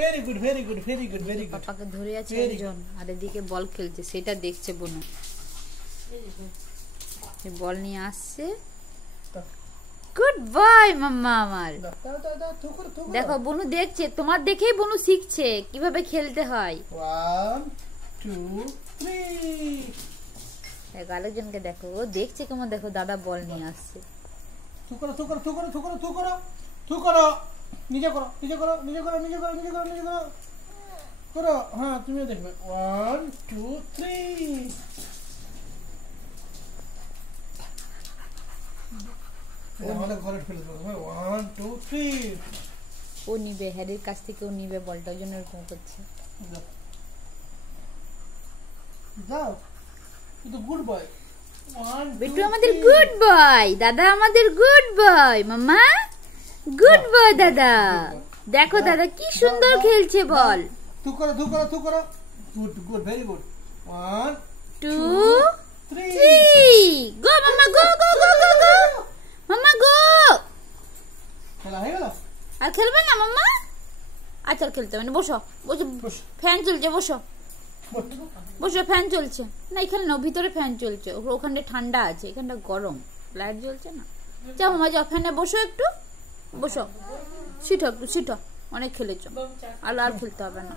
Very good very good very good very good. পাপাকে ধরে আছে একজন আর এদিকে বল খেলছে, সেটা দেখছে বনু। বল নিয়ে আসছে। গুড বয় মাম্মা আমার। দেখো বনু দেখছে, তোমার দেখেই বনু শিখছে কিভাবে খেলতে হয়। 1 2 3। আরেকজনকে দেখো, ও দেখছে কেমন, দেখো দাদা বল নিয়ে আসছে। থু করো থু করো থু করো থু করো থু করো থু করো, নিজে করো নিজে করো নিজে করো নিজে করো নিজে করো নিজে করো করো। হ্যাঁ তুমিও দেখবে। 1 2 3। আমাদের ঘরে ফেলে দেবো। 1 2 3। ও নিবে, হ্যারির কাছ থেকে ও নিবে বলটা, ওই জন্য এরকম করছে। যাও, কিন্তু গুড বয়। বিট্টু আমাদের গুড বয়, দাদা আমাদের গুড বয়, মাম্মা গুড বয় দাদা। দেখো দাদা কি সুন্দর খেলছে বল। থু করো থু করো থু করো। Good good very good. 1 2 3। 3 গো মাম্মা গো গো গো গো গো মাম্মা গো। খেলা হয়ে গেল? আর খেলবে না মাম্মা? আচ্ছা খেলতে হবে না, বসো বসো, ফ্যান চলছে, বসো বসো, ফ্যান চলছে না এখানে না, ভিতরে ফ্যান চলছে, ওখানে ঠান্ডা আছে, এখানটা গরম, লাইট জ্বলছে না। যাও মামা যাও, ফ্যানে বসো একটু, বসো, সিটো একটু সিটো, অনেক খেলেছো, আর খেলতে হবে না।